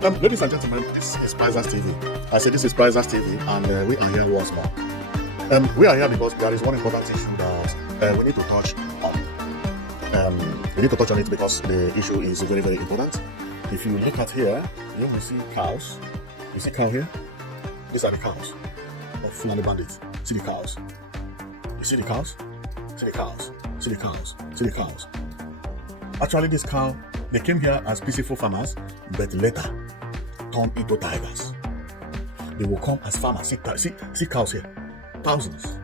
Ladies and gentlemen, this is Prizers TV. I said this is Prizers TV, and we are here once more. We are here because there is one important issue that we need to touch on. We need to touch on it because the issue is very, very important. If you look at here, you will see cows. You see cow here? These are the cows of Fulani bandits. See the cows. You see the cows? See the cows. See the cows. See the cows. Actually, this cow, they came here as peaceful farmers, but later turned into tigers. They will come as farmers. See cows here. Thousands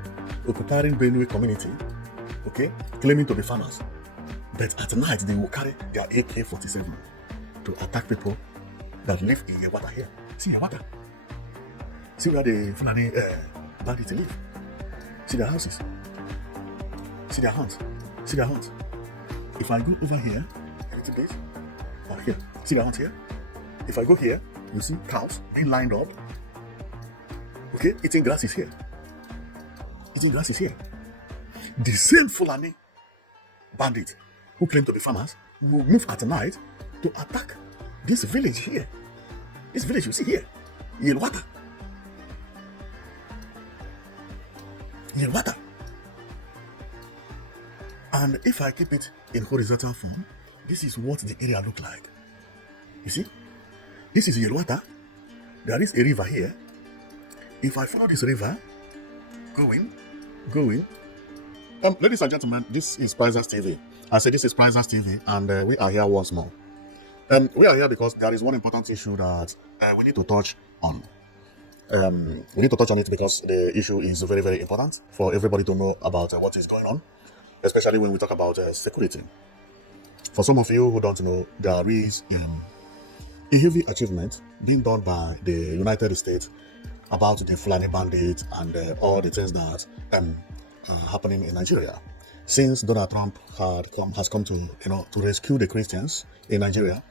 occupying Benue community, okay, claiming to be farmers. But at night, they will carry their AK-47 to attack people that live in Yelwata here. See Yelwata. See where the Fulani bandits live. See their houses. See their hunts. See their hunts. If I go over here, a little bit, or here, see the hunt here? If I go here, you see cows being lined up. Okay, eating grass is here. Eating grass is here. The same Fulani bandit who claim to be farmers will move at night to attack this village here. This village you see here, Yelwata. Yelwata. And if I keep it in horizontal form, this is what the area look like. You see? This is Yelwata. There is a river here. If I follow this river, going. Ladies and gentlemen, this is Prizers TV. I said this is Prizers TV, and we are here once more. We are here because there is one important issue that we need to touch on. We need to touch on it because the issue is very, very important for everybody to know about what is going on, especially when we talk about security. For some of you who don't know, there is a heavy achievement being done by the United States about the Fulani bandits and all the things that are happening in Nigeria. Since Donald Trump has come to rescue the Christians in Nigeria,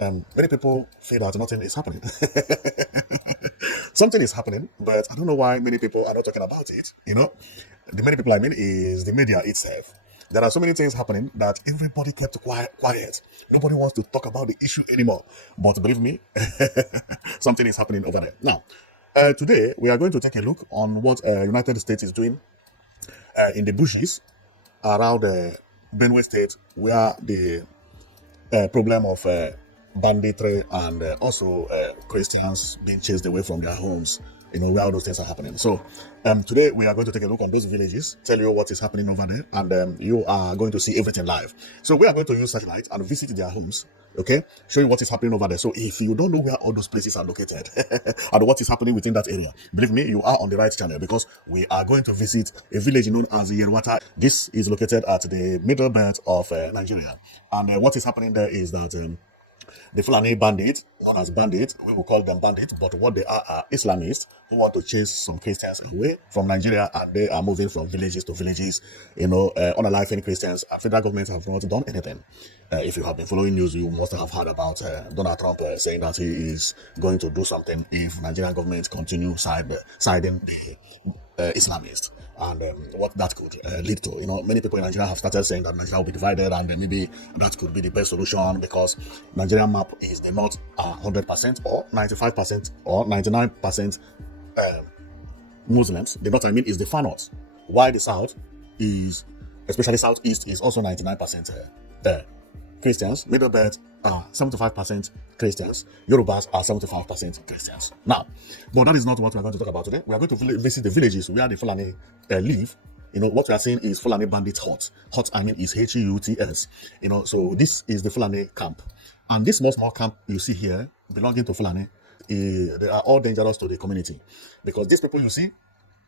many people feel that nothing is happening. Something is happening, but I don't know why many people are not talking about it. The many people I mean is the media itself. There are so many things happening that everybody kept quiet. Nobody wants to talk about the issue anymore. But believe me, something is happening over there. Now, today we are going to take a look on what United States is doing in the bushes around Benue State, where the problem of banditry and also Christians being chased away from their homes, where all those things are happening. So today we are going to take a look on those villages, tell you what is happening over there, and you are going to see everything live. So we are going to use satellite and visit their homes, okay, show you what is happening over there. So if you don't know where all those places are located and what is happening within that area, believe me, you are on the right channel, because we are going to visit a village known as Yelwata. This is located at the middle belt of Nigeria, and what is happening there is that the Fulani bandits, known as bandits, we will call them bandits, but what they are Islamists who want to chase some Christians away from Nigeria, and they are moving from villages to villages, unaliving Christians. Federal government have not done anything. If you have been following news, you must have heard about Donald Trump saying that he is going to do something if Nigerian government continue siding the Islamists. And what that could lead to. Many people in Nigeria have started saying that Nigeria will be divided, and maybe that could be the best solution, because Nigerian map is the north 100% or 95% or 99% Muslims. The north, is the far north, while the south is, especially southeast, is also 99% Christians. Middle belt are 75% Christians. Yorubas are 75% Christians. Now, but that is not what we are going to talk about today. We are going to visit the villages where the Fulani live. What we are saying is Fulani bandit hut. Hut, is Huts. So this is the Fulani camp. And this small camp you see here, belonging to Fulani, they are all dangerous to the community. Because these people you see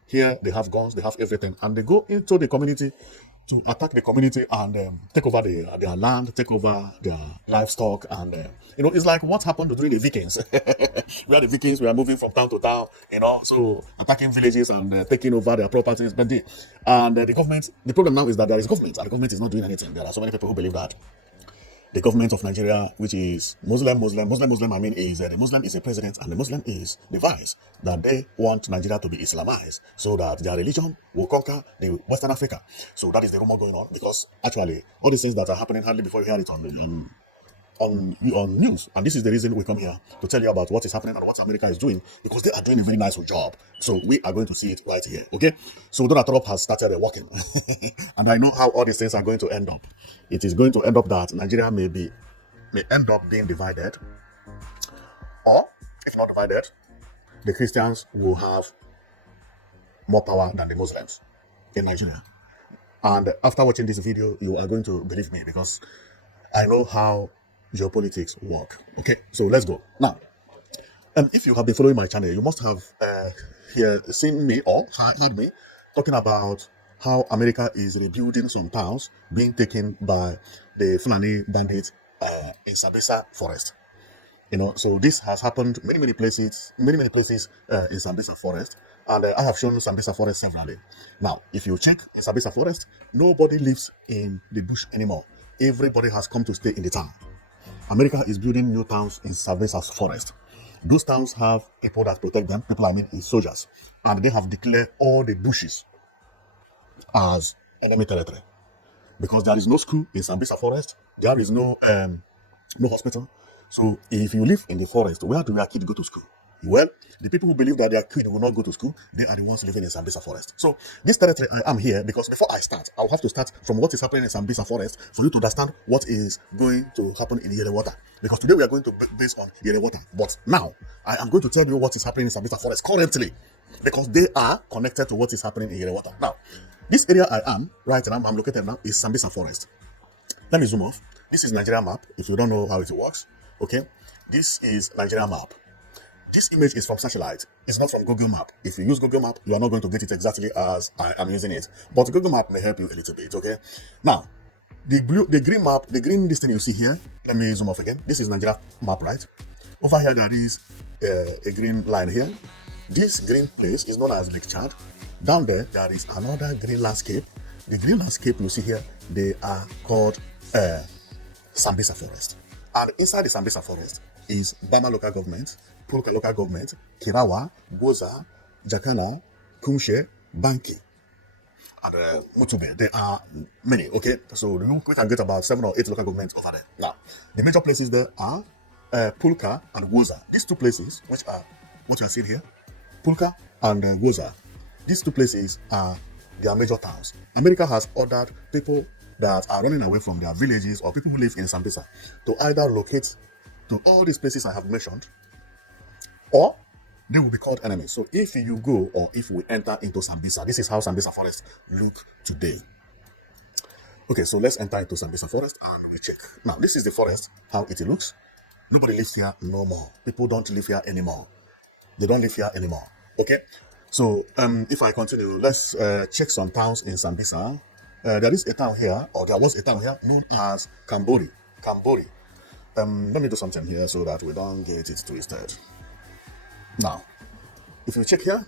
here, they have guns, they have everything, and they go into the community to attack the community and take over their land, take over their livestock, and it's like what happened during the Vikings, where the Vikings were moving from town to town, so attacking villages and taking over their properties. But the problem now is that there is government, and the government is not doing anything. There are so many people who believe that the government of Nigeria, which is Muslim, is the Muslim is a president and the Muslim is the vice, that they want Nigeria to be Islamized so that their religion will conquer the Western Africa. So that is the rumor going on, because actually all these things that are happening, hardly before you hear it on on news. And this is the reason we come here to tell you about what is happening and what America is doing, because they are doing a very nice job. So we are going to see it right here. Okay. So Donald Trump has started working, and I know how all these things are going to end up. It is going to end up that Nigeria may end up being divided, or if not divided, the Christians will have more power than the Muslims in Nigeria. And after watching this video, you are going to believe me, because I know how geopolitics work. Okay, so let's go. Now, if you have been following my channel, you must have seen me or heard me talking about how America is rebuilding some towns being taken by the Fulani bandits in Sambisa forest. So this has happened many places in Sambisa forest, and I have shown Sambisa forest severally. Now, if you check Sambisa forest, nobody lives in the bush anymore. Everybody has come to stay in the town. America is building new towns in Sambisa forest. Those towns have people that protect them. People, I mean, is soldiers, and they have declared all the bushes as enemy territory, because there is no school in Sambisa forest. There is no hospital. So if you live in the forest, where do your kids go to school? Well, the people who believe that their kid will not go to school, they are the ones living in Sambisa forest. So this territory, I am here because before I start, I'll have to start from what is happening in Sambisa forest for you to understand what is going to happen in Yelwata. Because today we are going to base on Yelwata. But now, I am going to tell you what is happening in Sambisa forest currently, because they are connected to what is happening in Yelwata. Now, this area I am right now, I'm located now, is Sambisa forest. Let me zoom off. This is Nigeria map, if you don't know how it works. Okay, this is Nigeria map. This image is from satellite. It's not from Google Map. If you use Google Map, you are not going to get it exactly as I am using it. But Google Map may help you a little bit. Okay. Now, the green map, the green this thing you see here. Let me zoom off again. This is Nigeria map, right? Over here there is a green line here. This green place is known as Lake Chad. Down there is another green landscape. The green landscape you see here, they are called Sambisa forest. And inside the Sambisa forest is Bama local government, Pulka local government, Kirawa, Goza, Jakana, Kumshe, Banki, and Mutube. There are many, okay? So we can get about 7 or 8 local governments over there. Now, the major places there are Pulka and Goza. These two places, which are what you are seeing here, Pulka and Goza, these two places are their major towns. America has ordered people that are running away from their villages or people who live in Sambisa to either locate to all these places I have mentioned, or they will be called enemies. So if you go, or if we enter into Sambisa, this is how Sambisa forest look today. Okay, so let's enter into Sambisa forest and we check. Now, this is the forest, how it looks. Nobody lives here no more. People don't live here anymore. They don't live here anymore. Okay, so if I continue, let's check some towns in Sambisa. There is a town here, or there was a town here known as Kambori. Kambori. Let me do something here so that we don't get it twisted. Now, if you check here,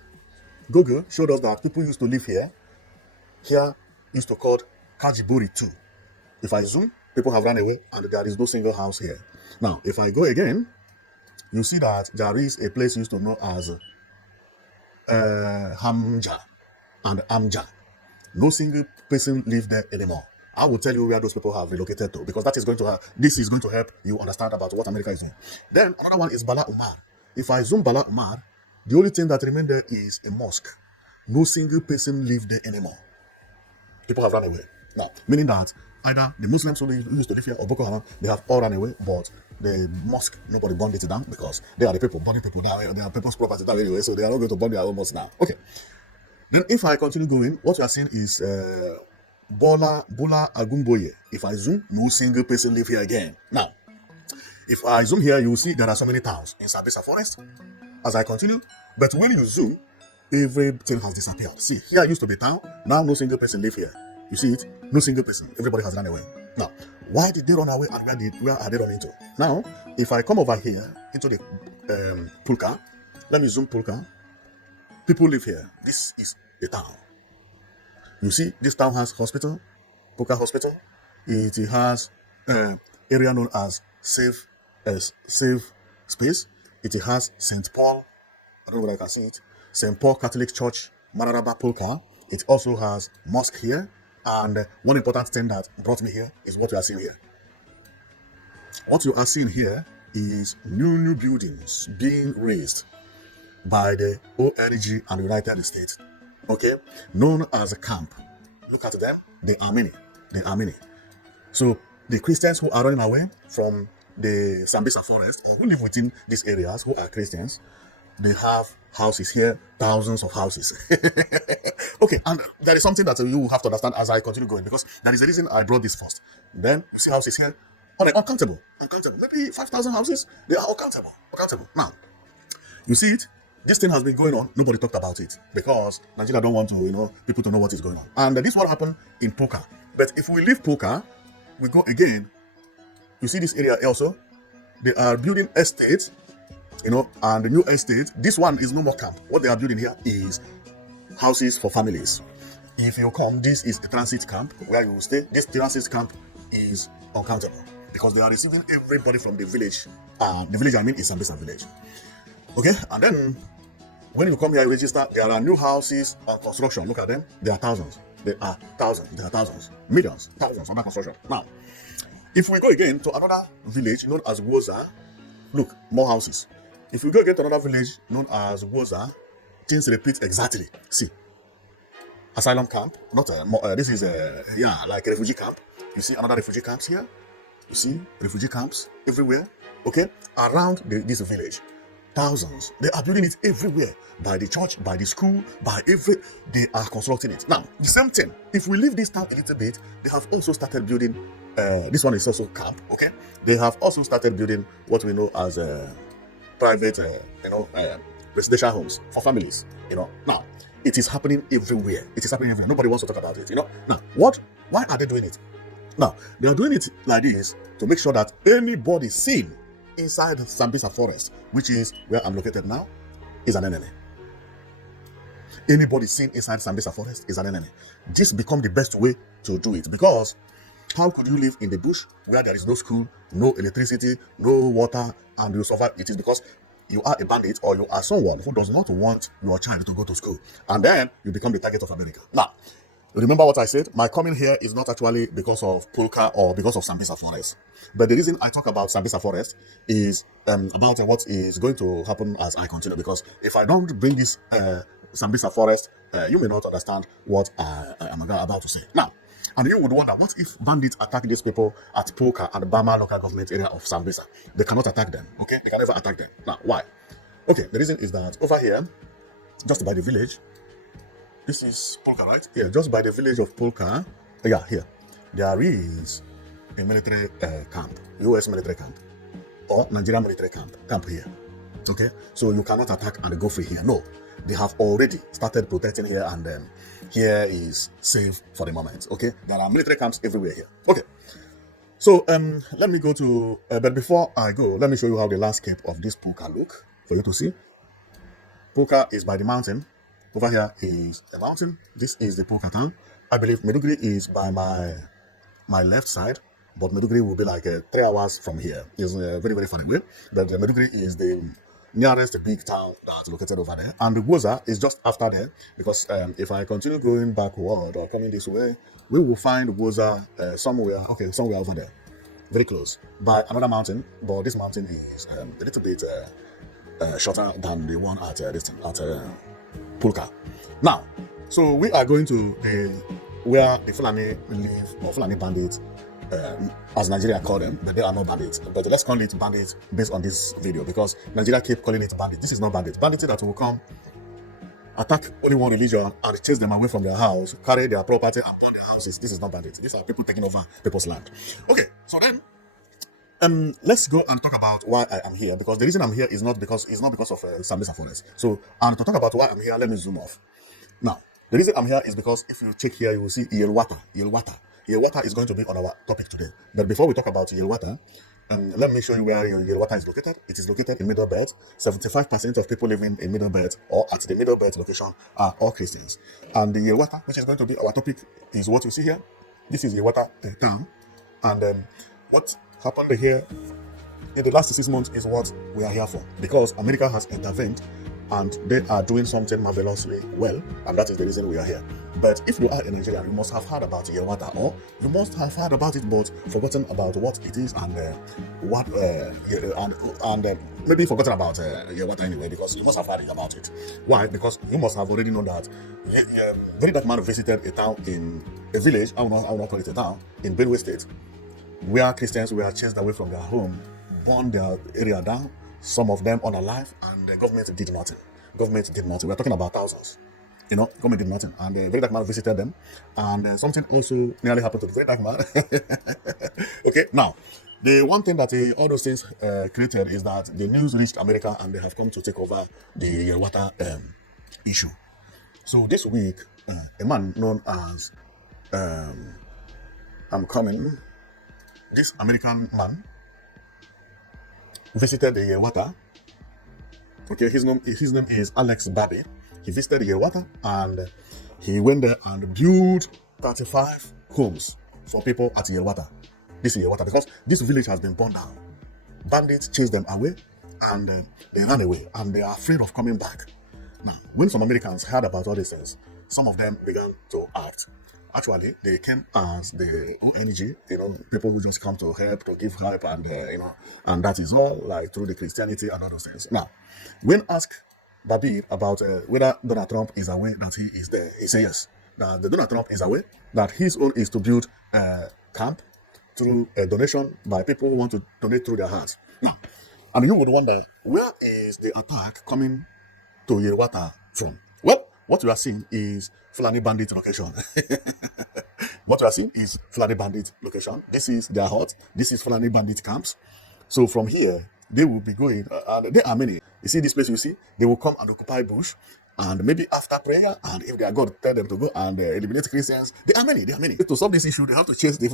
Google showed us that people used to live here. Here used to called Kajiburi 2. If I zoom, people have run away and there is no single house here. Now, if I go again, you see that there is a place used to know as Hamja and Amja. No single person live there anymore. I will tell you where those people have relocated to, because this is going to help you understand about what America is doing. Then another one is Bala Umar. If I zoom Bala Umar, the only thing that remains there is a mosque. No single person live there anymore. People have run away. Now, meaning that either the Muslims who used to live here or Boko Haram, they have all run away, but the mosque, nobody burned it down, because they are the people burning people down. They are people's property down anyway, so they are not going to burn their own mosque now. Okay. Then if I continue going, what you are seeing is Bula Agumboye. If I zoom, no single person live here again. Now, if I zoom here, you will see there are so many towns in Sambisa forest. As I continue, but when you zoom, everything has disappeared. See, here used to be town. Now no single person live here. You see it? No single person. Everybody has run away. Now, why did they run away and where are they running to? Now, if I come over here into the Pulka, let me zoom Pulka. People live here. This is the town. You see, this town has hospital, Pulka Hospital. It has area known as safe space. It has St. Paul. I don't know whether I can see it. St. Paul Catholic Church, Mararaba Pulka. It also has mosque here. And one important thing that brought me here is what you are seeing here. What you are seeing here is new buildings being raised by the ONG and United States, okay, known as a camp. Look at them, they are many, they are many. So the Christians who are running away from the Sambisa forest, or who live within these areas, who are Christians, they have houses here, thousands of houses. Okay, and there is something that you will have to understand as I continue going, because that is the reason I brought this first. Then you see houses here, uncountable, maybe 5,000 houses. They are uncountable. Now, you see it. This thing has been going on. Nobody talked about it because Nigeria don't want to, people to know what is going on. And this what happened in Poka. But if we leave Poka, we go again. You see this area also. They are building estates, and the new estate. This one is no more camp. What they are building here is houses for families. If you come, this is the transit camp where you will stay. This transit camp is uncountable because they are receiving everybody from the village. The village I mean is Sambisa village. Okay, and then when you come here, you register. There are new houses on construction. Look at them. There are thousands. There are thousands. Millions. Thousands under construction. Now, if we go again to another village known as Woza, look, more houses. If we go again to another village known as Woza, things repeat exactly. See, asylum camp. Not this is like a refugee camp. You see another refugee camps here. You see refugee camps everywhere. Okay, around this village. Thousands. They are building it everywhere. By the church, by the school, they are constructing it. Now, the same thing. If we leave this town a little bit, they have also started building, this one is also camp, okay? They have also started building what we know as private, residential homes for families, Now, it is happening everywhere. Nobody wants to talk about it, Now, why are they doing it? Now, they are doing it like this to make sure that anybody seen inside Sambisa forest, which is where I'm located now, is an enemy. Anybody seen inside Sambisa forest is an enemy. This become the best way to do it, because how could you live in the bush where there is no school, no electricity, no water, and you survive? It is because you are a bandit or you are someone who does not want your child to go to school, and then you become the target of America. Now, remember what I said? My coming here is not actually because of Polka or because of Sambisa Forest. But the reason I talk about Sambisa Forest is about what is going to happen as I continue. Because if I don't bring this Sambisa Forest, you may not understand what I am about to say. Now, and you would wonder, what if bandits attack these people at Polka and Bama local government area of Sambisa? They cannot attack them, okay? They can never attack them. Now, why? Okay, the reason is that over here, just by the village, this is Polka, right? Yeah, just by the village of Polka. Yeah, here. There is a military camp, US military camp, or Nigerian military camp here. Okay? So you cannot attack and go free here. No. They have already started protecting here, and here is safe for the moment. Okay? There are military camps everywhere here. Okay. So let me go to, but before I go, let me show you how the landscape of this Polka look for you to see. Polka is by the mountain. Over here is a mountain. This is the Polka town. I believe Meduguri is by my left side, but Meduguri will be like 3 hours from here. It's very, very far away. But Meduguri is the nearest big town that's located over there. And the Woza is just after there, because if I continue going backward or coming this way, we will find Woza somewhere over there, very close, by another mountain. But this mountain is a little bit shorter than the one at Polka. Now, so we are going to where the Fulani live, or Fulani bandits, as Nigeria call them, but they are not bandits. But let's call it bandits based on this video, because Nigeria keep calling it bandits. This is not bandits. Bandits that will come, attack only one religion and chase them away from their house, carry their property and burn their houses. This is not bandits. These are people taking over people's land. Okay, so then let's go and talk about why I am here, because the reason I'm here is not because of Sambisa Forest. So, and to talk about why I'm here, let me zoom off. Now, the reason I'm here is because if you check here, you will see Yelwata. Yelwata is going to be on our topic today. But before we talk about Yelwata, let me show you where Yelwata is located. It is located in Middle Belt. 75% of people living in Middle Belt or at the Middle Belt location are all Christians. And the Yelwata, which is going to be our topic, is what you see here. This is Yelwata town. And what happened here in the last 6 months is what we are here for, because America has intervened and they are doing something marvelously well, and that is the reason we are here. But if you are in Nigeria, you must have heard about Yelwata, or you must have heard about it but forgotten about what it is and what maybe forgotten about Yelwata anyway, because you must have heard about it. Why? Because you must have already known that very dark man visited a town in a village. I will not call it a town, in Benue State, where Christians were chased away from their home, burned their area down, some of them unalive, and the government did nothing. Government did nothing. We're talking about thousands. Government did nothing. And the very dark man visited them, and something also nearly happened to the very dark man. Okay, now, the one thing that all those things created is that the news reached America, and they have come to take over the water issue. So this week, a man known as I'm coming. This American man visited the Yelwata. Okay, his name is Alex Babi. He visited the Yelwata, and he went there and built 35 homes for people at Yelwata. This is Yelwata because this village has been burned down. Bandits chased them away, and they ran away, and they are afraid of coming back. Now, when some Americans heard about all these things, some of them began to act. Actually, they came as the ONG, people who just come to help, to give help, and and that is all, like through the Christianity and all those things. Now, when asked Babi about whether Donald Trump is aware that he is there, he said yes. That the Donald Trump is aware that his own is to build a camp through a donation by people who want to donate through their hearts. Now, and you would wonder, where is the attack coming to Yelwata from? Well, what we are seeing is Fulani bandit location. What we are seeing is Fulani bandit location. This is their hut. This is Fulani bandit camps. So from here, they will be going, and there are many. You see this place you see? They will come and occupy bush, and maybe after prayer, and if they are God, tell them to go and eliminate Christians. There are many. To solve this issue, they have to chase the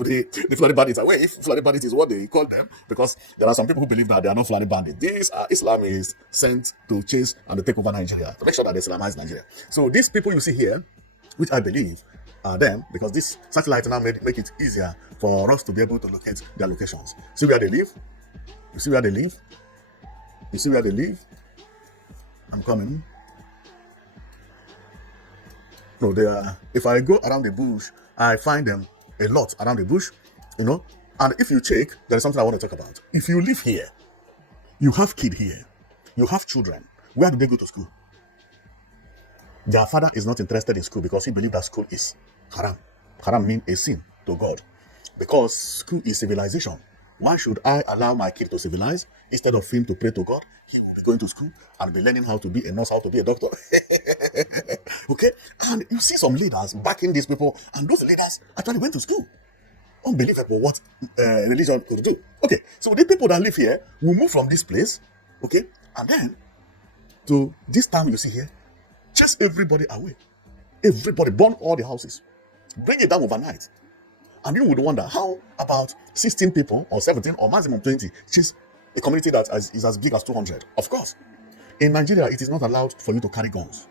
Fulani bandits away. If Fulani bandits is what they call them, because there are some people who believe that they are not Fulani bandits. These are Islamists sent to chase and to take over Nigeria, to make sure that they Islamize Nigeria. So these people you see here, which I believe are them, because this satellite now make it easier for us to be able to locate their locations. See where they live? You see where they live? You see where they live? I'm coming. No, they are. If I go around the bush, I find them a lot around the bush, And if you check, there is something I want to talk about. If you live here, you have kids here, you have children. Where do they go to school? Their father is not interested in school because he believes that school is haram. Haram means a sin to God. Because school is civilization. Why should I allow my kid to civilize instead of him to pray to God? He will be going to school and be learning how to be a nurse, how to be a doctor. Okay? And you see some leaders backing these people, and those leaders actually went to school. Unbelievable what religion could do. Okay, so the people that live here will move from this place, okay, and then to this town you see here, chase everybody away. Everybody, burn all the houses, bring it down overnight. And you would wonder, how about 16 people or 17 or maximum 20 chase a community that is as big as 200? Of course, in Nigeria, it is not allowed for you to carry guns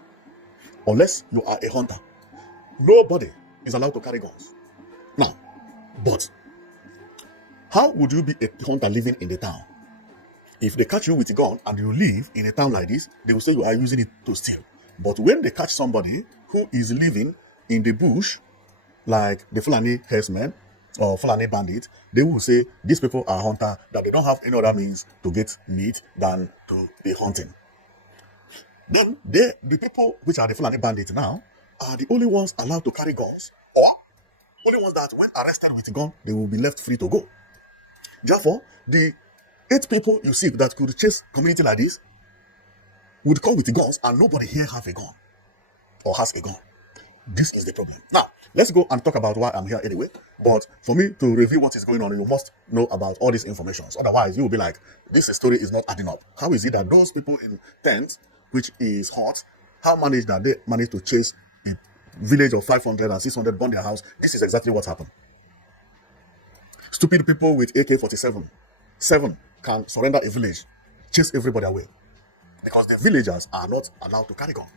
unless you are a hunter. Nobody is allowed to carry guns. Now, but how would you be a hunter living in the town? If they catch you with a gun and you live in a town like this, they will say you are using it to steal. But when they catch somebody who is living in the bush, like the Fulani herdsmen or Fulani bandits, they will say these people are hunters, that they don't have any other means to get meat than to be hunting. Then the people which are the Fulani bandits now are the only ones allowed to carry guns, or only ones that when arrested with a gun, they will be left free to go. Therefore, the 8 people you see that could chase community like this would come with guns, and nobody here have a gun or has a gun. This is the problem. Now, let's go and talk about why I'm here anyway. But for me to review what is going on, you must know about all these information. Otherwise, you will be like, this story is not adding up. How is it that those people in tents, which is hot, how managed that they managed to chase a village of 500 and 600, burn their house? This is exactly what happened. Stupid people with AK-47, 7 can surrender a village, chase everybody away. Because the villagers are not allowed to carry gun.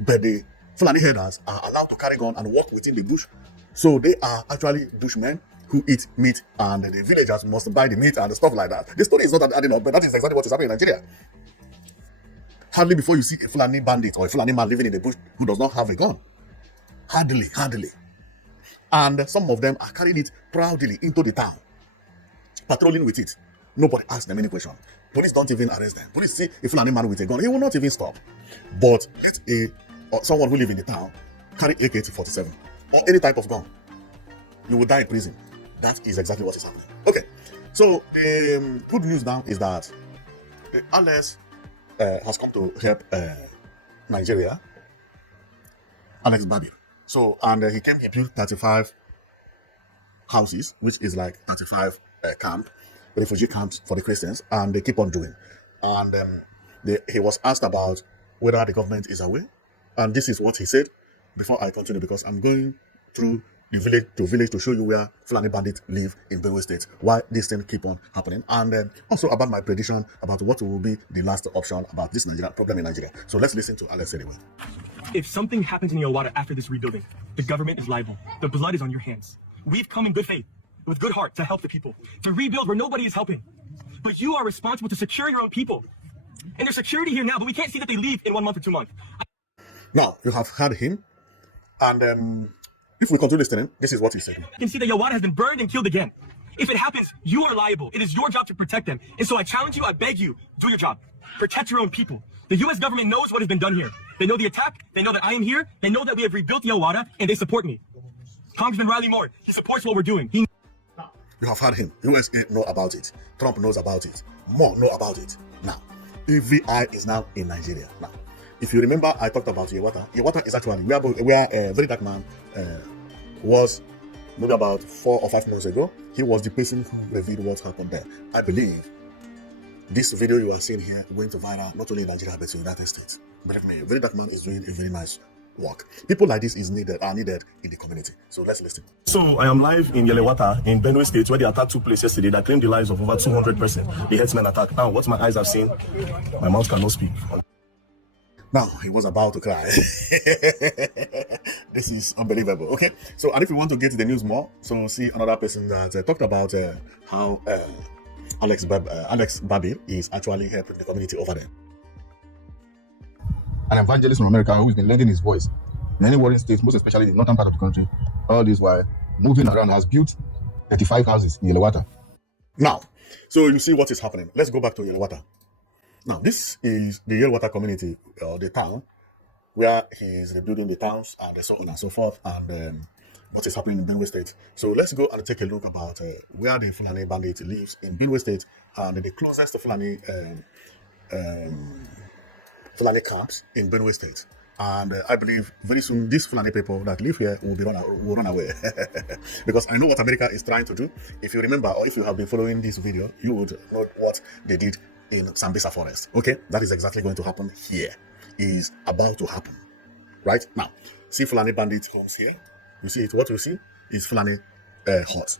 But the Fulani herders are allowed to carry gun and walk within the bush. So they are actually bushmen who eat meat, and the villagers must buy the meat and stuff like that. The story is not adding up, but that is exactly what is happening in Nigeria. Hardly before you see a Fulani bandit or a Fulani man living in the bush who does not have a gun. Hardly. And some of them are carrying it proudly into the town, patrolling with it. Nobody asks them any question. Police don't even arrest them. Police see a Fulani man with a gun, he will not even stop. But let or someone who live in the town carry AK-47 or any type of gun, you will die in prison. That is exactly what is happening. Okay, so good news now is that Alex has come to help Nigeria, Alex Babir. So, and he built 35 houses, which is like 35 refugee camps for the Christians, and they keep on doing. And he was asked about whether the government is aware, and this is what he said before I continue, because I'm going through the village to show you where Fulani bandits live in Benue State, why this thing keep on happening, and also about my prediction about what will be the last option about this Nigeria problem in Nigeria. So let's listen to Alex anyway. If something happens in Yelwata after this rebuilding, the government is liable. The blood is on your hands. We've come in good faith, with good heart, to help the people, to rebuild where nobody is helping. But you are responsible to secure your own people. And there's security here now, but we can't see that they leave in 1 month or 2 months. Now, you have heard him, and if we continue listening, this is what he said. You can see that Yelwata has been burned and killed again. If it happens, you are liable. It is your job to protect them. And so I challenge you, I beg you, do your job. Protect your own people. The U.S. government knows what has been done here. They know the attack, they know that I am here, they know that we have rebuilt Yelwata, and they support me. Congressman Riley Moore, he supports what we're doing. You have heard him. USA know about it. Trump knows about it. Moore know about it. Now, EVI is now in Nigeria. Now, if you remember, I talked about Yelwata. Yelwata is actually where a very dark man was maybe about 4 or 5 months ago. He was the person who revealed what happened there. I believe this video you are seeing here went viral not only in Nigeria but in the United States. Believe me, a very dark man is doing a very nice work. People like this are needed in the community. So let's listen. So I am live in Yelwata in Benue State, where the attack took place yesterday that claimed the lives of over 200 persons. The herdsmen attack. Now, what my eyes have seen, my mouth cannot speak. Now, he was about to cry. This is unbelievable. Okay, so and if you want to get the news more, so see another person that talked about how Alex Babir is actually helping the community over there. An evangelist from America who's been lending his voice in many warring states, most especially the northern part of the country, all this while moving around, has built 35 houses in Yelwata. Now, so you see what is happening. Let's go back to Yelwata. Now, this is the Yelwata community, or the town, where he is rebuilding the towns and so on and so forth, and what is happening in Benue State. So let's go and take a look about where the Fulani bandit lives in Benue State, and the closest to Fulani camps in Benue State. And I believe very soon these Fulani people that live here will run away. Because I know what America is trying to do. If you remember, or if you have been following this video, you would know what they did in Sambisa forest. Okay, that is exactly going to happen here. Is about to happen. Right now, see Fulani bandit homes here. You see it. What you see is Fulani huts.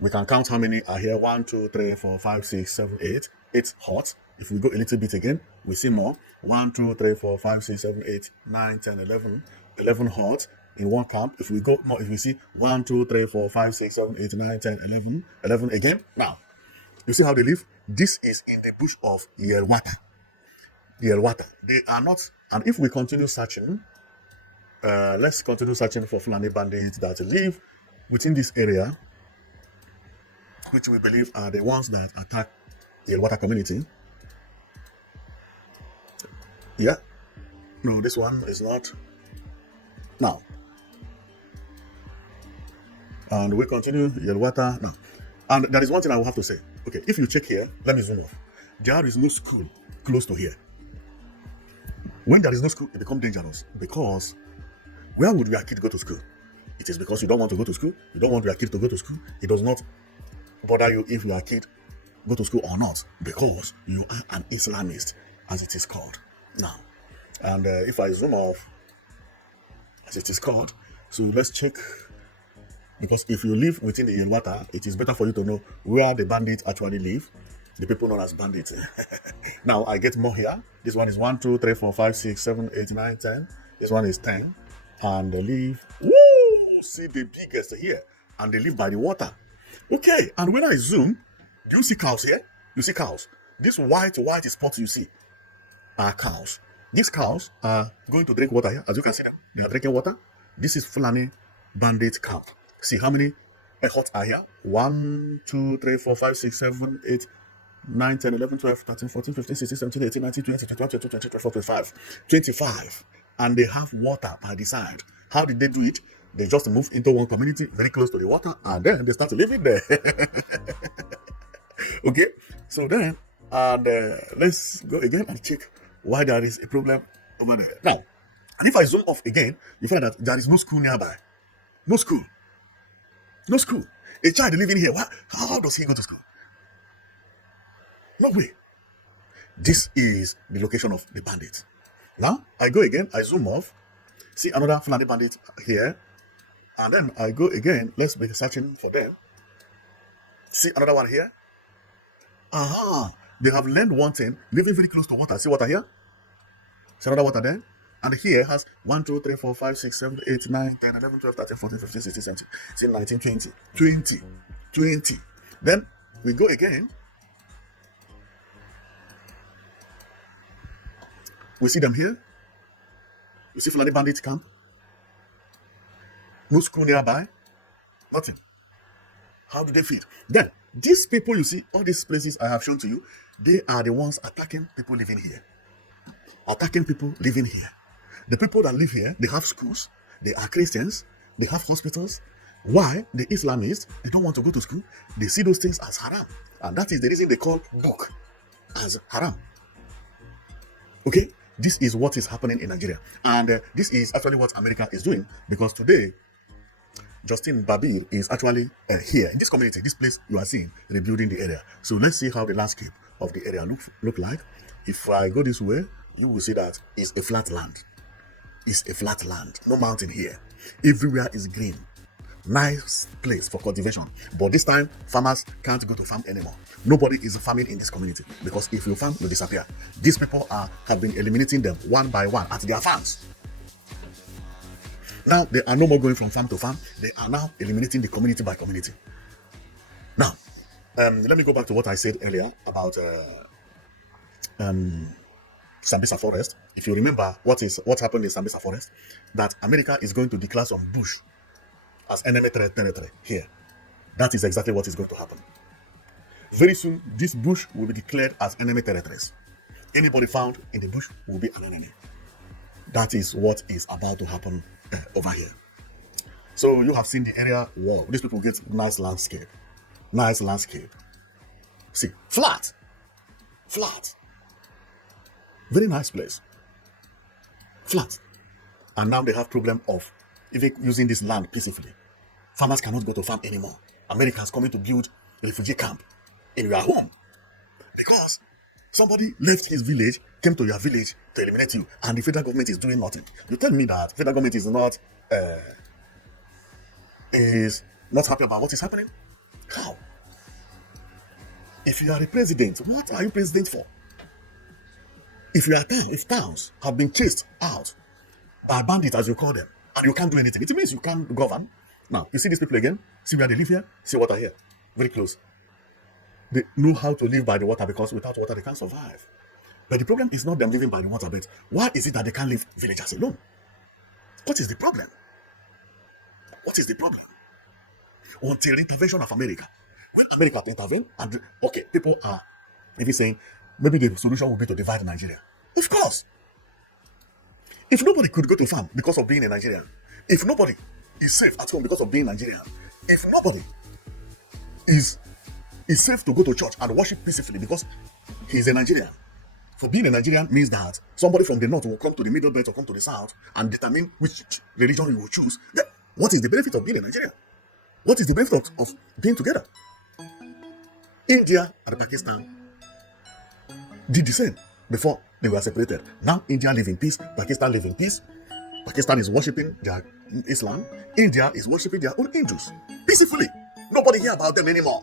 We can count how many are here. 1, 2, 3, 4, 5, 6, 7, 8. 8 huts. If we go a little bit again, we see more. 1, 2, 3, 4, 5, 6, 7, 8, 9, 10, 11. 11 huts in one camp. If we go more, if we see 1, 2, 3, 4, 5, 6, 7, 8, 9, 10, 11. 11 again. Now, you see how they live? This is in the bush of Yelwata. Yelwata. They are not, and if we continue searching, let's continue searching for Fulani bandits that live within this area, which we believe are the ones that attack the Yelwata community. Yeah. No, this one is not. Now. And we continue Yelwata now. And there is one thing I will have to say. Okay, if you check here, let me zoom off. There is no school close to here. When there is no school, it becomes dangerous, because where would your kid go to school? It is because you don't want to go to school. You don't want your kid to go to school. It does not bother you if your kid go to school or not, because you are an Islamist, as it is called now. And if I zoom off, as it is called, so let's check. Because if you live within the Yelwata, it is better for you to know where the bandits actually live, the people known as bandits. Now, I get more here. This one is 1, 2, 3, 4, 5, 6, 7, 8, 9, 10. This one is 10. And they live, see the biggest here. And they live by the water. Okay, and when I zoom, do you see cows here? You see cows. This white spot you see are cows. These cows are going to drink water here. As you can see them, they are drinking water. This is Fulani bandit camp. See how many huts are here? 1, 2, 3, 4, 5, 6, 7, 8, 9, 10, 11, 12, 13, 14, 15, 16, 17, 18, 19, 20, 21, 22, 23, 24, 25. 25. And they have water by the side. How did they do it? They just moved into one community very close to the water, and then they start living there. Okay, so then, and let's go again and check why there is a problem over there. Now, and if I zoom off again, you find that there is no school nearby. No school. No school. A child living here, how does he go to school? No way. This is the location of the bandit. Now, I go again, I zoom off, see another Fulani bandit here, and then I go again, let's be searching for them. See another one here. They have learned one thing, living very close to water. See water here? See another water there? And here has 1, 2, 3, 4, 5, 6, 7, 8, 9, 10, 11, 12, 13, 14, 15, 16, 17, 18, 19, 20. 20. Then we go again. We see them here. We see Fulani bandit camp. No school nearby. Nothing. How do they feed? Then, these people you see, all these places I have shown to you, they are the ones attacking people living here. Attacking people living here. The people that live here, they have schools, they are Christians, they have hospitals. Why? The Islamists, they don't want to go to school. They see those things as haram. And that is the reason they call book as haram. Okay? This is what is happening in Nigeria. And this is actually what America is doing. Because today, Justin Babir is actually here in this community, this place you are seeing, rebuilding the area. So let's see how the landscape of the area look like. If I go this way, you will see that it's a flat land. It's a flat land, no mountain here. Everywhere is green. Nice place for cultivation. But this time, farmers can't go to farm anymore. Nobody is farming in this community because if you farm, you disappear. These people have been eliminating them one by one at their farms. Now, they are no more going from farm to farm. They are now eliminating the community by community. Now, let me go back to what I said earlier about Sambisa forest. If you remember what happened in Sambisa forest, that America is going to declare some bush as enemy territory here. That is exactly what is going to happen. Very soon, this bush will be declared as enemy territories. Anybody found in the bush will be an enemy. That is what is about to happen over here. So you have seen the area. Wow, these people get nice landscape. Nice landscape. See, flat. Very nice place. Flat. And now they have problem of even using this land peacefully. Farmers cannot go to farm anymore. America is coming to build a refugee camp in your home. Because somebody left his village, came to your village to eliminate you, and the federal government is doing nothing. You tell me that federal government is not happy about what is happening? How? If you are a president, what are you president for? If towns have been chased out by bandits, as you call them, and you can't do anything, it means you can't govern. Now, you see these people again? See where they live here? See water here. Very close. They know how to live by the water because without water they can't survive. But the problem is not them living by the water, but why is it that they can't leave villagers alone? What is the problem? What is the problem? Until the intervention of America. When America intervene, and okay, people are even saying maybe the solution will be to divide Nigeria. Of course. If nobody could go to farm because of being a Nigerian, if nobody is safe at home because of being Nigerian, if nobody is safe to go to church and worship peacefully because he is a Nigerian, for being a Nigerian means that somebody from the north will come to the middle belt or come to the south and determine which religion you will choose. Then what is the benefit of being a Nigerian? What is the benefit of being together? India and Pakistan did the same before they were separated. Now India live in peace, Pakistan live in peace. Pakistan is worshipping their Islam. India is worshipping their own Hindus peacefully. Nobody hear about them anymore.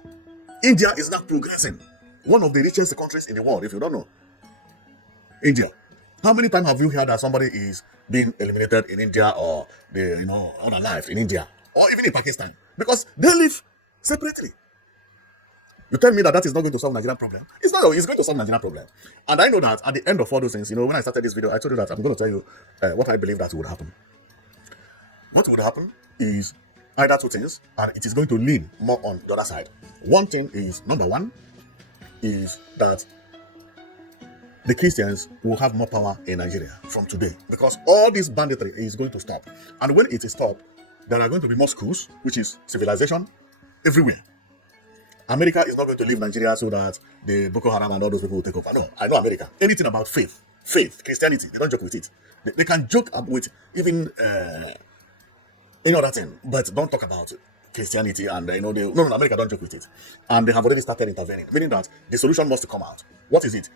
India is now progressing. One of the richest countries in the world, if you don't know. India. How many times have you heard that somebody is being eliminated in India or they, unalive in India or even in Pakistan? Because they live separately. You tell me that is not going to solve Nigerian problem. It's not. It's going to solve Nigerian problem. And I know that at the end of all those things, when I started this video, I told you that I'm going to tell you what I believe that would happen. what would happen is either two things, and it is going to lean more on the other side. One thing is, number one, is that the Christians will have more power in Nigeria from today because all this banditry is going to stop. And when it is stopped, there are going to be more schools, which is civilization, everywhere. America is not going to leave Nigeria so that the Boko Haram and all those people will take over. No, I know America. Anything about faith, Christianity, they don't joke with it. They can joke with even any other thing, but don't talk about Christianity and no, America don't joke with it. And they have already started intervening, meaning that the solution must come out. What is it?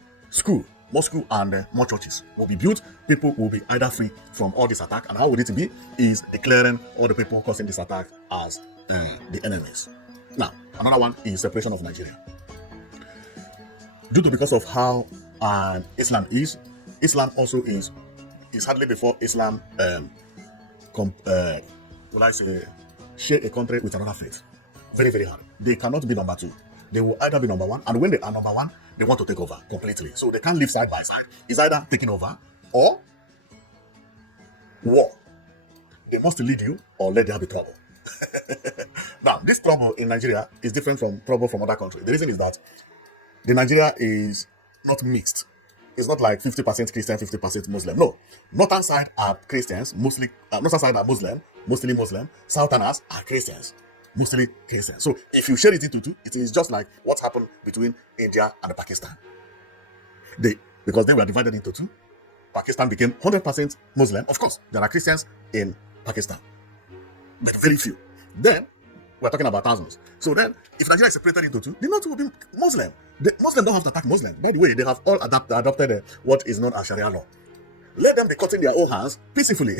More school and more churches will be built. People will be either free from all this attack, and how would it be? Is declaring all the people causing this attack as the enemies. Now, another one is separation of Nigeria. Due to because of how Islam is, Islam also is hardly before Islam will I say share a country with another faith. Very, very hard. They cannot be number two. They will either be number one, and when they are number one, they want to take over completely. So they can't live side by side. It's either taking over or war. They must lead you or let there be trouble. Now, this trouble in Nigeria is different from trouble from other countries. The reason is that the Nigeria is not mixed. It's not like 50% Christian, 50% Muslim. No. Northern side are Christians, mostly, northern side are Muslim, mostly Muslim. Southerners are Christians, mostly Christians. So if you share it into two, it is just like what happened between India and Pakistan. Because they were divided into two, Pakistan became 100% Muslim. Of course, there are Christians in Pakistan, but very few. Then, we're talking about thousands. So then, if Nigeria is separated into two, the north will be Muslim. The Muslims don't have to attack Muslim. By the way, they have all adopted what is known as Sharia law. Let them be cutting their own hands peacefully.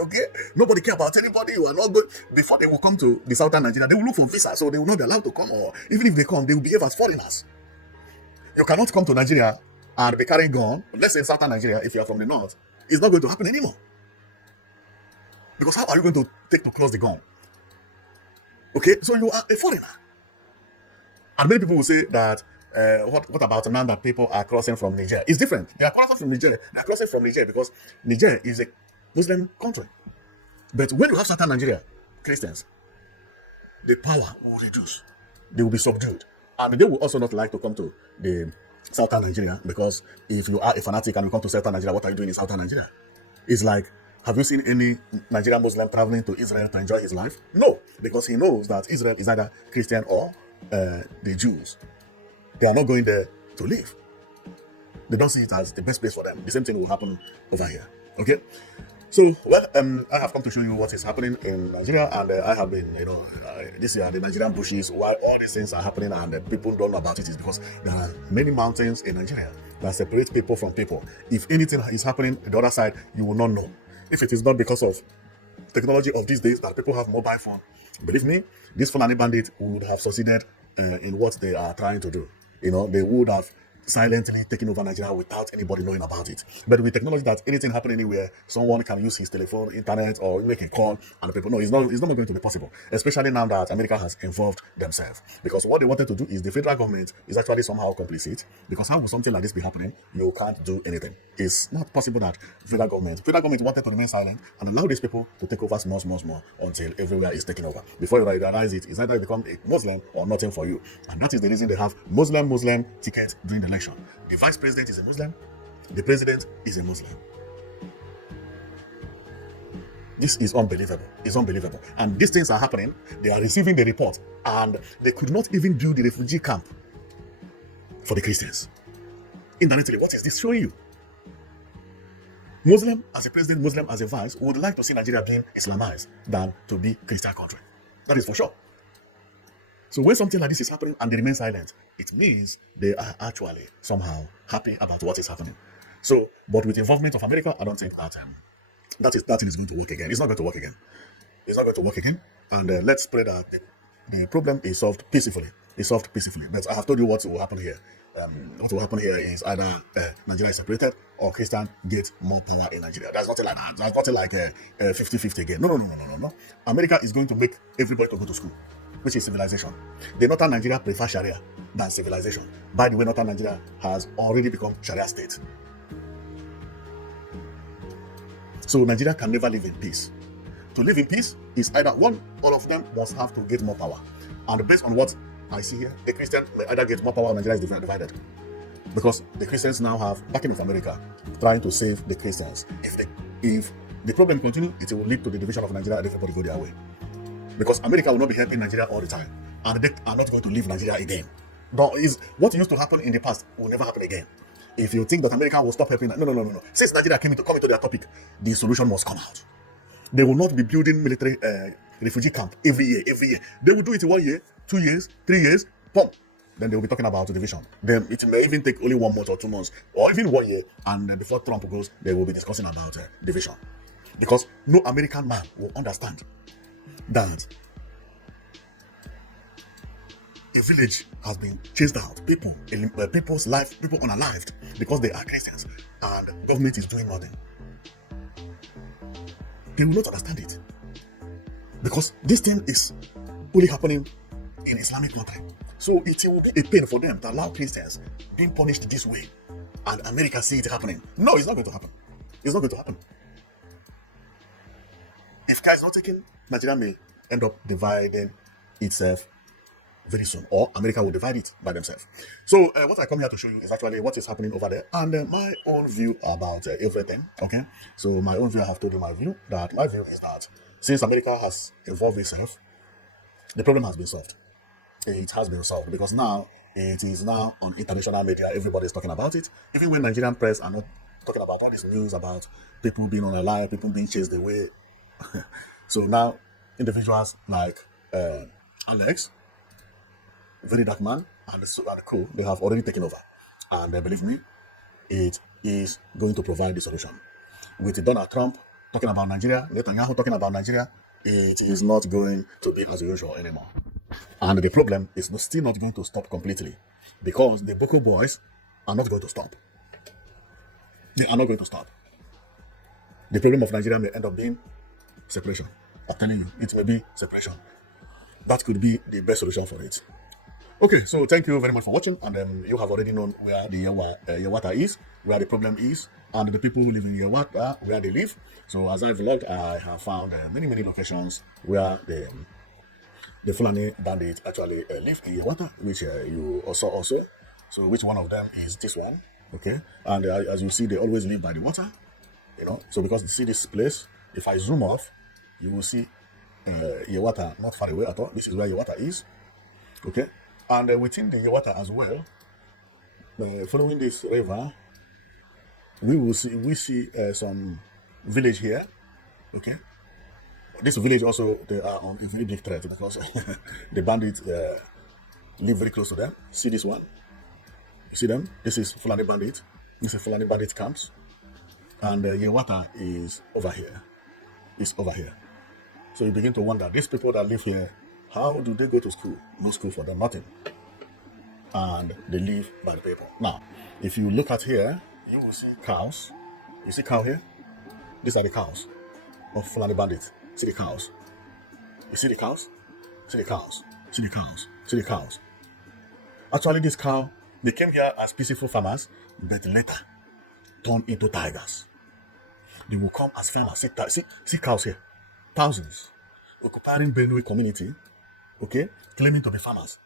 Okay? Nobody care about anybody. You are not good. Before they will come to the southern Nigeria, they will look for visa, so they will not be allowed to come. Or even if they come, they will behave as foreigners. You cannot come to Nigeria and be carrying gun. Let's say southern Nigeria, if you are from the north, it's not going to happen anymore. Because how are you going to take to close the gun? Okay, so you are a foreigner. And many people will say that, what about now that people are crossing from Niger? It's different. They are crossing from Niger. They are crossing from Niger because Niger is a Muslim country. But when you have southern Nigeria, Christians, the power will reduce. They will be subdued. And they will also not like to come to the southern Nigeria because if you are a fanatic and you come to southern Nigeria, what are you doing in southern Nigeria? It's like, have you seen any Nigerian Muslim traveling to Israel to enjoy his life? No, because he knows that Israel is either Christian or the Jews. They are not going there to live. They don't see it as the best place for them. The same thing will happen over here. Okay? So, well, I have come to show you what is happening in Nigeria, and I have been, this year, the Nigerian bushes, why all these things are happening and people don't know about it is because there are many mountains in Nigeria that separate people from people. If anything is happening on the other side, you will not know. If it is not because of technology of these days that people have mobile phone, believe me, this Fulani bandit would have succeeded in what they are trying to do. They would have silently taken over Nigeria without anybody knowing about it. But with technology that anything happen anywhere, someone can use his telephone, internet, or make a call, and people know it's not going to be possible. Especially now that America has involved themselves. Because what they wanted to do is the federal government is actually somehow complicit. Because how would something like this be happening? You can't do anything. It's not possible that federal government wanted to remain silent and allow these people to take over small until everywhere is taken over. Before you realize it, it's either become a Muslim or nothing for you. And that is the reason they have Muslim tickets during the election. The vice president is a Muslim, the president is a Muslim. This is unbelievable. It's unbelievable. And these things are happening. They are receiving the report, and they could not even build the refugee camp for the Christians. Indirectly, what is this showing you? Muslim as a president, Muslim as a vice would like to see Nigeria being Islamized than to be Christian country. That is for sure. So when something like this is happening and they remain silent, it means they are actually somehow happy about what is happening. So, but with involvement of America, I don't think that is going to work again. It's not going to work again. It's not going to work again. And let's pray that the problem is solved peacefully. But I have told you what will happen here. What will happen here is either Nigeria is separated or Christian get more power in Nigeria. There's nothing like that. There's nothing like 50-50 again. No. America is going to make everybody to go to school, which is civilization. The northern Nigeria prefer Sharia than civilization. By the way, northern Nigeria has already become Sharia state. So Nigeria can never live in peace to live in peace is either one, all of them must have to get more power. And based on what I see here, the Christians may either get more power or Nigeria is divided. Because the Christians now have backing of America trying to save the Christians. If the problem continues, it will lead to the division of Nigeria and everybody go their way. Because America will not be helping Nigeria all the time. And they are not going to leave Nigeria again. But what used to happen in the past will never happen again. If you think that America will stop helping, no. Since Nigeria come into their topic, the solution must come out. They will not be building military refugee camp every year. They will do it in 1 year, 2 years, 3 years, boom. Then they will be talking about division. Then it may even take only 1 month or 2 months, or even 1 year, and before Trump goes, they will be discussing about division. Because no American man will understand that a village has been chased out, people's life, people unalived because they are Christians, and government is doing nothing. They will not understand it because this thing is only happening in Islamic country. So it will be a pain for them to allow Christians being punished this way, and America see it happening. No, it's not going to happen. It's not going to happen. If care is not taken, Nigeria may end up dividing itself very soon, or America will divide it by themselves. So what I come here to show you is actually what is happening over there, and my own view about everything. Okay, so my own view, I have told you my view. That my view is that since America has evolved itself, the problem has been solved. It has been solved because now it is now on international media. Everybody is talking about it. Even when Nigerian press are not talking about all this news about people being on a lie, people being chased away. So now individuals like Alex, very dark man, and the crew, they have already taken over. And believe me, it is going to provide the solution. With Donald Trump talking about Nigeria, Netanyahu talking about Nigeria, it is not going to be as usual anymore. And the problem is still not going to stop completely because the Boko boys are not going to stop. They are not going to stop. The problem of Nigeria may end up being separation. I'm telling you, it may be separation. That could be the best solution for it. Okay, so thank you very much for watching, and you have already known where the Yelwata is, where the problem is, and the people who live in Yelwata, where they live. So as I vlogged, I have found many locations where the Fulani bandits actually live in Yelwata, which you saw also. So which one of them is this one? Okay, and as you see, they always live by the water, So because you see this place, if I zoom off, you will see Yelwata not far away at all. This is where Yelwata is. Okay. And within the Yelwata as well, following this river, we see some village here. Okay, this village also, they are on a very big threat because the bandits live very close to them. See this one? You see them? This is Fulani bandit. This is Fulani bandit camps, and Yelwata is over here. It's over here. So you begin to wonder, these people that live here, how do they go to school? No school for them, nothing. And they live by the people. Now, if you look at here, you will see cows. You see cow here? These are the cows of Fulani bandits. See the cows. You see the cows? See the cows. See the cows. See the cows. Actually, this cow, they came here as peaceful farmers, but later turned into tigers. They will come as farmers. See cows here. Thousands. Occupying Benue community, okay, claiming to be farmers.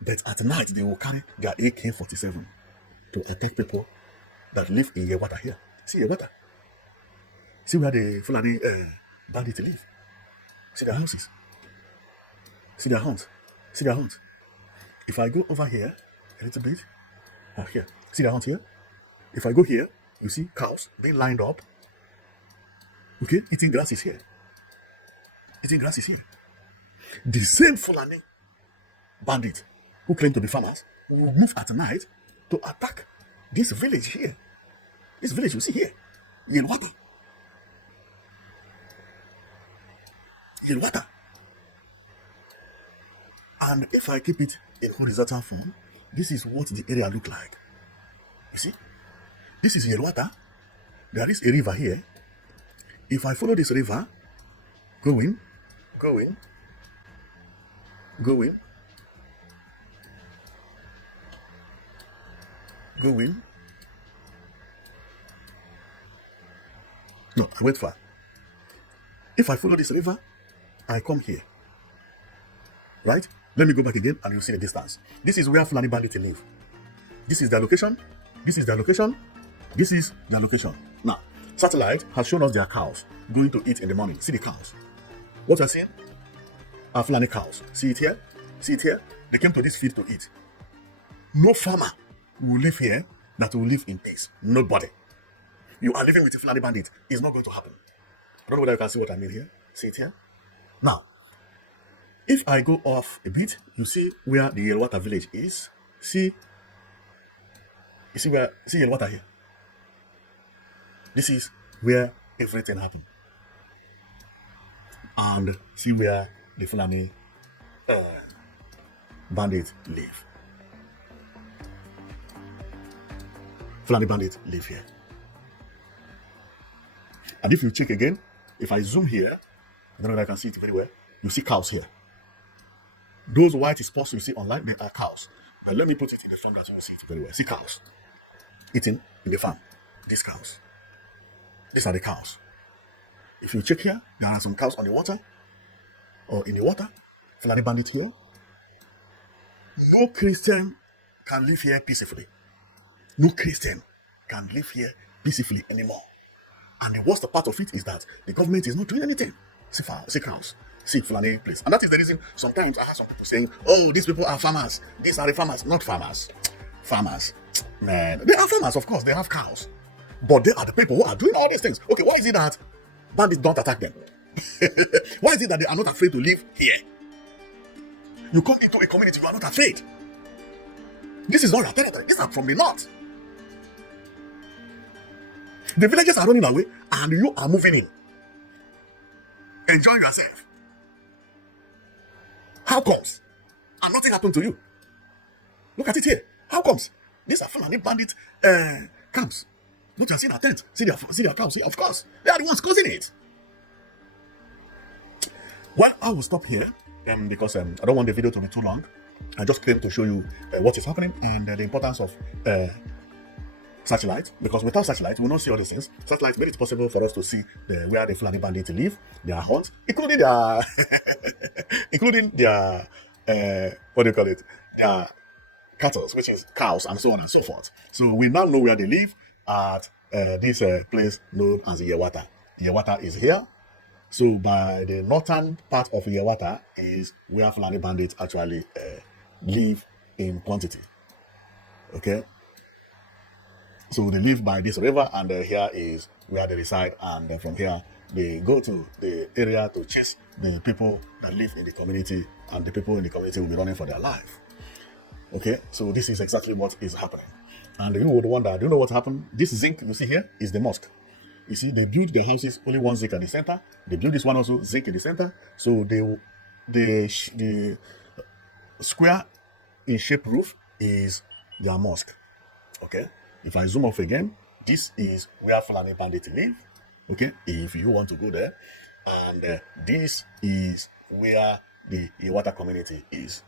But at night, they will carry their AK-47 to attack people that live in Yelwata here. See Yelwata. See where the Fulani bandits live. See their houses. See their homes. See their homes. If I go over here a little bit, here, see their homes here. If I go here, you see cows being lined up. Okay, eating grass is here. Eating grass is here. The same Fulani bandit who claim to be farmers will move at night to attack this village here. This village you see here, Yelwata. Yelwata. And if I keep it in horizontal form, this is what the area look like. You see? This is Yelwata. There is a river here. If I follow this river, going, no, I went far. If I follow this river, I come here, right? Let me go back again and you see the distance. This is where Fulani bandits live. This is their location. This is their location. This is their location. Now, satellite has shown us their cows going to eat in the morning. See the cows. What you're seeing are Fulani cows. See it here? See it here? They came to this field to eat. No farmer will live here that will live in peace. Nobody. You are living with a Fulani bandit. It's not going to happen. I don't know whether you can see what I mean here. See it here? Now, if I go off a bit, you see where the Yelwata village is. See, you see Yelwata here. This is where everything happened. And see where the Fulani bandits live. Fulani bandits live here. And if you check again, if I zoom here, I don't know if I can see it very well, you see cows here. Those white spots you see online, they are cows. Now let me put it in the front that you will see it very well. See cows eating in the farm. These cows. These are the cows. If you check here, there are some cows on the water or in the water. Fulani bandit here. No Christian can live here peacefully. No Christian can live here peacefully anymore. And the worst part of it is that the government is not doing anything. See cows. See Fulani place. And that is the reason sometimes I have some people saying, oh, these people are farmers. These are the farmers. Not farmers. Farmers. Man, they are farmers, of course. They have cows. But they are the people who are doing all these things. Okay, why is it that bandits don't attack them? Why is it that they are not afraid to live here? You come into a community, you are not afraid. This is not your territory. These are from the north. The villagers are running away and you are moving in. Enjoy yourself. How comes? And nothing happened to you. Look at it here. How comes? These are Fulani bandit camps. Look, you are seeing a tent. See their camps. Of course. They are the ones causing it. Well, I will stop here because I don't want the video to be too long. I just came to show you what is happening and the importance of satellite, because without satellite, we will not see all these things. Satellite made it possible for us to see where the Fulani bandits live, their hunt, including their what do you call it? Their cattle, which is cows and so on and so forth. So we now know where they live at this place known as Yelwata. Yelwata is here. So by the northern part of Yelwata is where Fulani bandits actually live in quantity. Okay. So they live by this river, and here is where they reside. And from here, they go to the area to chase the people that live in the community, and the people in the community will be running for their life. Okay, so this is exactly what is happening. And you would wonder, do you know what happened? This zinc you see here is the mosque. You see, they build the houses, only one zinc at the center. They build this one also, zinc in the center. So the square in shape roof is their mosque. Okay. If I zoom off again, this is where Fulani bandits live. Okay, if you want to go there, and this is where the Yelwata community is.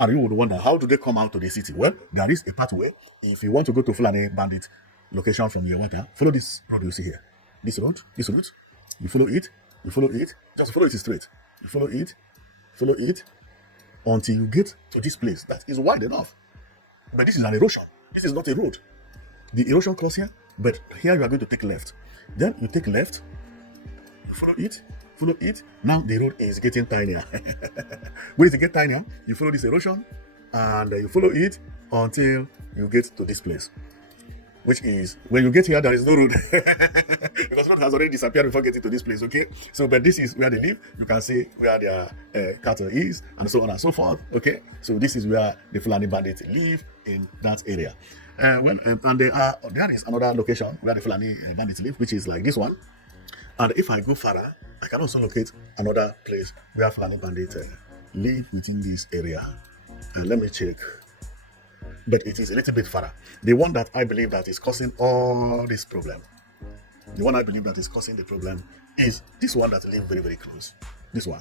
And you would wonder, how do they come out to the city? Well, there is a pathway. If you want to go to Fulani bandit location from Yelwata, follow this road you see here. This route, you follow it, just follow it straight. You follow it until you get to this place that is wide enough. But this is an erosion. This is not a road. The erosion cross here, but here you are going to take left. Then you take left, you follow it. Now the road is getting tinier. When it gets tinier, you follow this erosion and you follow it until you get to this place. Which is, when you get here, there is no road. Because road has already disappeared before getting to this place, okay? So, but this is where they live. You can see where their cattle is, and so on and so forth, okay? So this is where the Fulani bandits live, in that area. And there is another location where the Fulani bandits live, which is like this one. And if I go further, I can also locate another place where Fulani bandits live within this area. And let me check. But it is a little bit further. The one that I believe that is causing all this problem, the one I believe that is causing the problem is this one that live very, very close. This one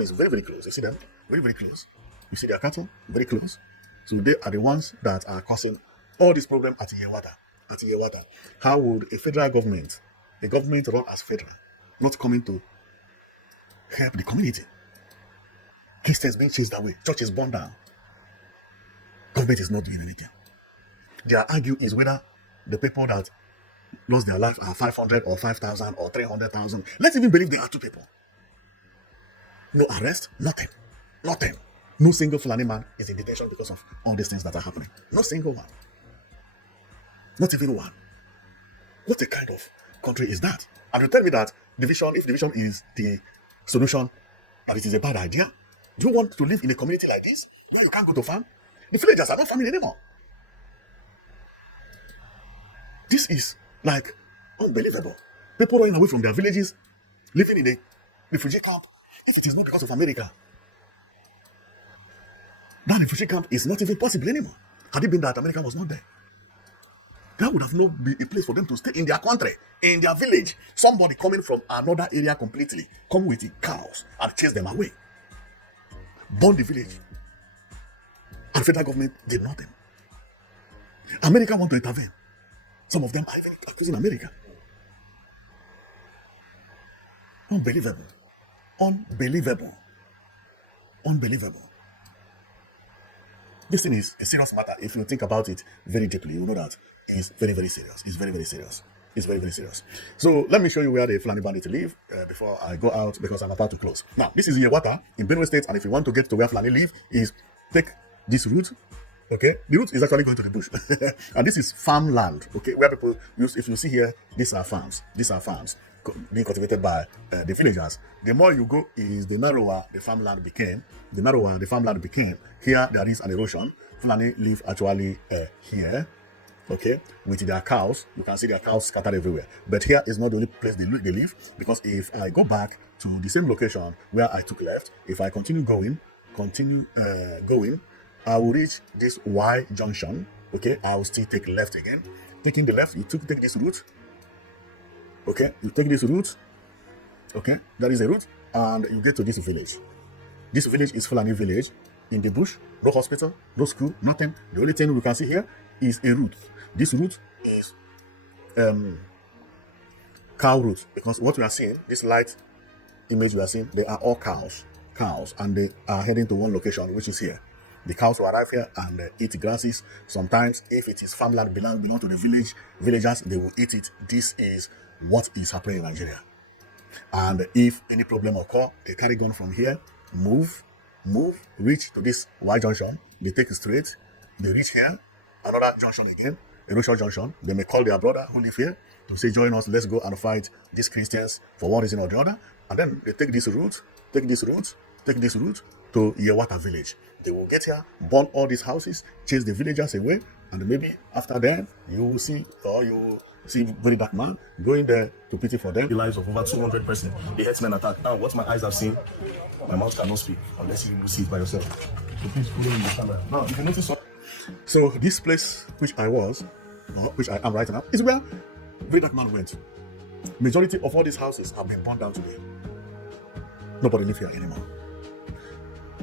is very, very close. You see them? Very, very close. You see their cattle? Very close. So they are the ones that are causing all this problem at Yelwata. How would a federal government, a government run as federal, not coming to help the community. Christians being chased away, churches burned down. Government is not doing anything. Their argument is whether the people that lost their life are 500 or 5,000 or 300,000. Let's even believe there are 2 people. No arrest, nothing. Nothing. No single Fulani man is in detention because of all these things that are happening. No single one. Not even one. What a kind of country is that? And you tell me that if division is the solution, that it is a bad idea, do you want to live in a community like this where you can't go to farm? The villagers are not farming anymore. This is like unbelievable. People running away from their villages, living in a refugee camp. If it is not because of America, that refugee camp is not even possible anymore. Had it been that America was not there, that would have not been a place for them to stay in their country, in their village. Somebody coming from another area completely, come with the cows and chase them away. Burn the village. And federal government did nothing. America want to intervene. Some of them are even accusing America. Unbelievable. Unbelievable. Unbelievable. This thing is a serious matter. If you think about it very deeply, you know that it's very, very serious. It's very, very serious. It's very, very serious. So let me show you where the Fulani bandit live before I go out, because I'm about to close. Now, this is Yelwata in Benue State, and if you want to get to where Fulani live, is take this route. Okay, the route is actually going to the bush, and this is farmland. Okay, where people use. If you see here, these are farms. These are farms being cultivated by the villagers. The more you go, is the narrower the farmland became. The narrower the farmland became. Here there is an erosion. Fulani live actually here. Okay, with their cows. You can see their cows scattered everywhere. But here is not the only place they live, because if I go back to the same location where I took left, if I continue going, I will reach this Y junction. Okay, I will still take left again. Taking the left, you take this route. Okay, you take this route. Okay, that is a route, and you get to this village. This village is Fulani village in the bush. No hospital, no school, nothing. The only thing we can see here is a route. This route is cow route, because what we are seeing, this light image we are seeing, they are all cows, and they are heading to one location, which is here. The cows will arrive here and eat grasses. Sometimes, if it is farmland belong to the villagers, they will eat it. This is what is happening in Nigeria. And if any problem occur, they carry gun from here, move, reach to this Y junction. They take it straight. They reach here, another junction again, Erosion junction. They may call their brother who live here to say, join us, let's go and fight these Christians for one reason or the other. And then they take this route to Yelwata village. They will get here, burn all these houses, chase the villagers away, and maybe after then you will see very dark man going there to pity for them. The lives of over 200 persons. The herdsmen attack. Now, what my eyes have seen, my mouth cannot speak unless you see it by yourself. So please follow me in the camera. Now, if you notice, so this place which I am right now, is where very dark man went. Majority of all these houses have been burned down today. Nobody lives here anymore.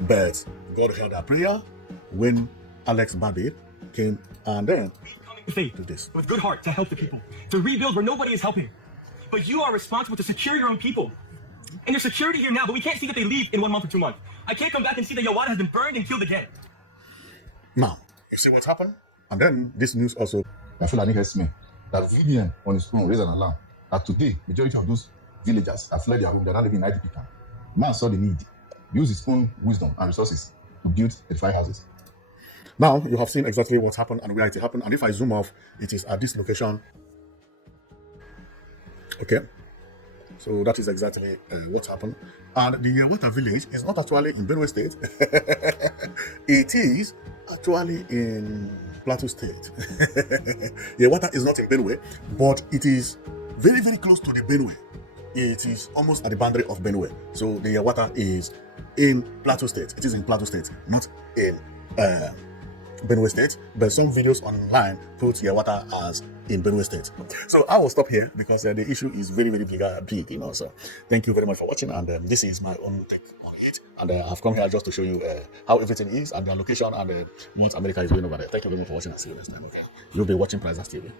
But God heard our prayer when Alex Bandit came, and then faith to this. with good heart to help the people, to rebuild where nobody is helping. But you are responsible to secure your own people. And there's security here now, but we can't see that they leave in 1 month or 2 months. I can't come back and see that Yelwata has been burned and killed again. Now, you see what's happened? And then this news also. I feel like it hurts me that VDN on his phone raised an alarm that today, majority of those villagers have fled their home. They're not living in IDP camp. Man saw the need, used his own wisdom and resources to build 35 houses. Now, you have seen exactly what happened and where it happened. And if I zoom off, it is at this location. Okay. So that is exactly what happened. And the Yelwata village is not actually in Benue State. It is actually in Plateau State. Yelwata is not in Benue, but it is very, very close to the Benue. It is almost at the boundary of Benue. So the Yelwata is in Plateau State. It is in Plateau State, not in Benue State, but some videos online put Yelwata as in Benue State. So I will stop here because the issue is very, very big, you know. So thank you very much for watching, and this is my own take on it. And I've come here just to show you how everything is and the location and what America is doing over there. Thank you very much for watching, and see you next time. Okay, you'll be watching Prizes TV.